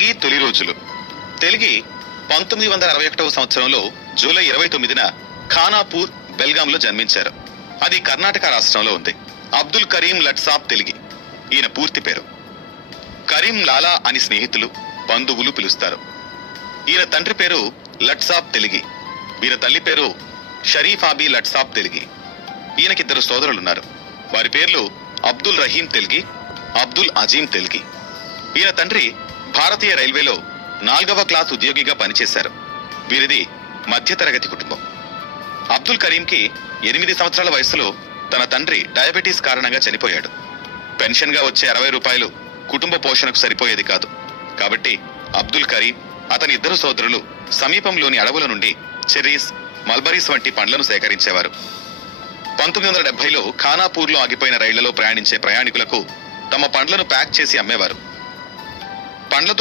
తెలుగి తొలి రోజులు. తెలుగి 1961 సంవత్సరంలో జూలై 29న ఖానాపూర్, బెల్గాంలో జన్మించారు. అది కర్ణాటక రాష్ట్రంలో ఉంది. అబ్దుల్ కరీం లట్సాబ్ తెలుగి ఈయన పూర్తి పేరు. కరీం లాలా అని స్నేహితులు, బంధువులు పిలుస్తారు. ఈయన తండ్రి పేరు లట్సాబ్ తెలుగి. ఈయన తల్లి పేరు షరీఫాబీ లట్సాబ్ తెలుగి. ఈయనకిద్దరు సోదరులున్నారు. వారి పేర్లు అబ్దుల్ రహీం తెలుగి, అబ్దుల్ అజీం తెలుగి. ఈయన తండ్రి భారతీయ రైల్వేలో 4వ క్లాస్ ఉద్యోగిగా పనిచేశారు. వీరిది మధ్యతరగతి కుటుంబం. అబ్దుల్ కరీంకి 8 సంవత్సరాల వయసులో తన తండ్రి డయాబెటీస్ కారణంగా చనిపోయాడు. పెన్షన్ గా వచ్చే 60 రూపాయలు కుటుంబ పోషణకు సరిపోయేది కాదు. కాబట్టి అబ్దుల్ కరీం, అతని ఇద్దరు సోదరులు సమీపంలోని అడవుల నుండి చెర్రీస్, మల్బరీస్ వంటి పండ్లను సేకరించేవారు. 1970లో ఖానాపూర్లో ఆగిపోయిన రైళ్లలో ప్రయాణించే ప్రయాణికులకు తమ పండ్లను ప్యాక్ చేసి అమ్మేవారు. పండ్లతో